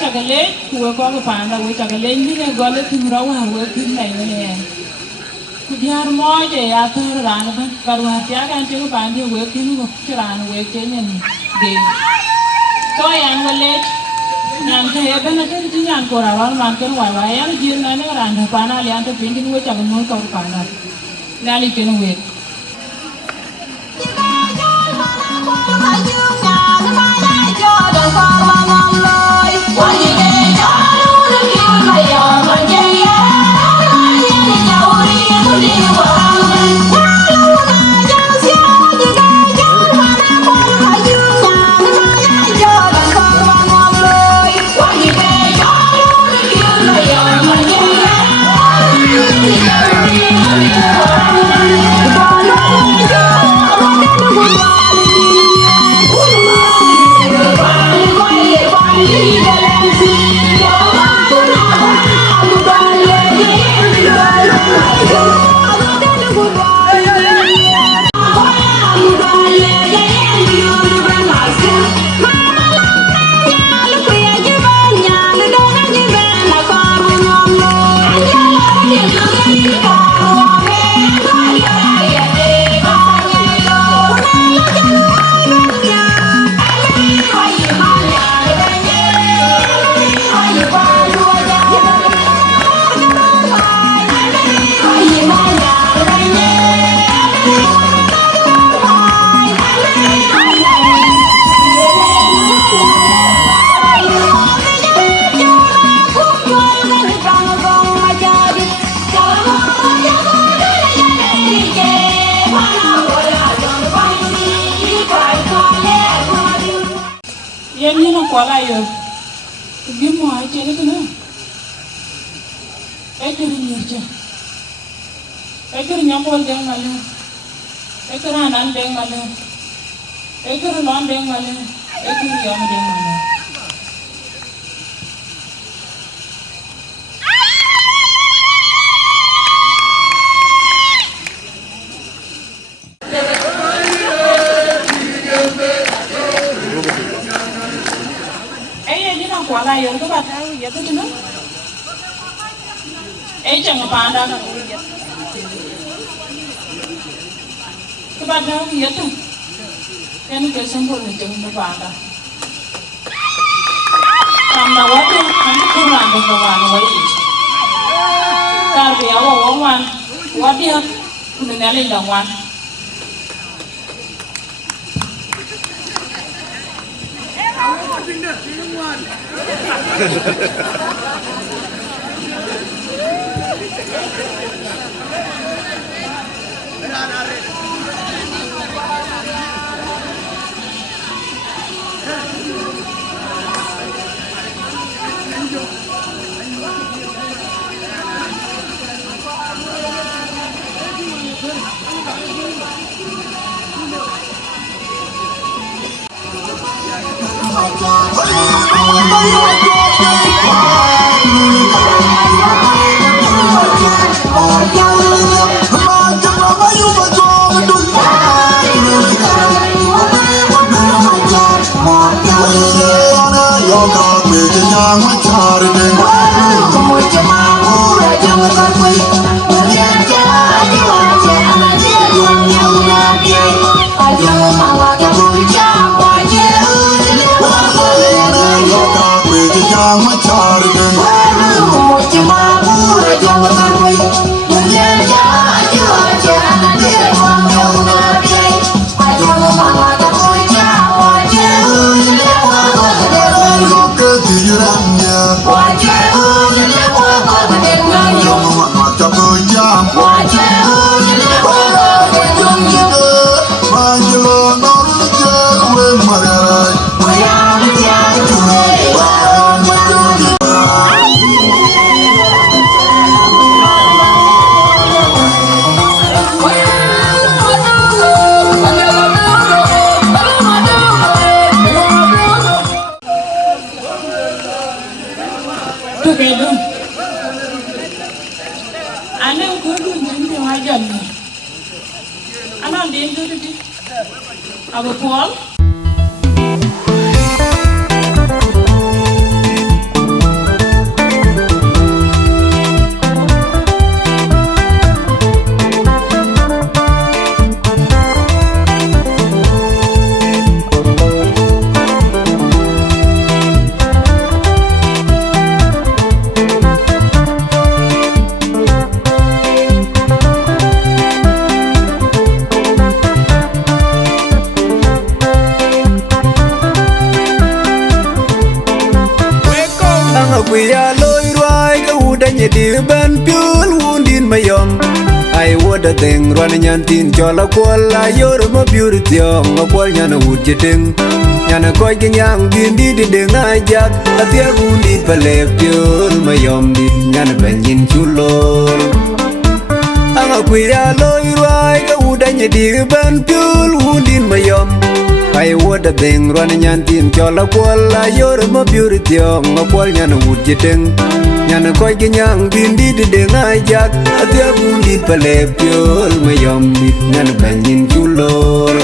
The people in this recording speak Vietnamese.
chakale we ko ko panda we chakale ni ne gole timro wa we kin nei ne ku diar mo je ya tar ran ban karwa ya kan ti ko pandi we kin ko ran we ken ne de to yan wale nan ke ya bana te ti nyan ko ra wan man ken wa wa ya ji na ne ran da pana le an te pindi we chakamo ko panda nali ken we Kuala yo, bimu aja ni tu na. Ekor ni aja. Ekor nyamol deng malu. Ekor anan deng malu. Ekor non deng malu. Ekor yom deng malu. Kuala yo tu baca ya tu na. Jangan panda kan. Tu baca ya tu. Kan kesempur ni jangan panda. Tambah waktu nanti kurang berkawan wajib. Tapi awak wan wajib kudu nyalin dangwan. Our Paul. Pai water thing running yantin chola kola yor mo beauty ong kwal nyana wudjeting nyana koy yang bindi de ngajak atia gundi palepyol mayom di nyana benyin chulol anga kwira loy rwai ka udanye di ban pyol wundin mayom Pai water thing running yantin chola kola yor mo beauty ong kwal nyana wudjeting nyana koy yang bindi de ngajak atia gundi palepyol mayom di nyana benyin chulol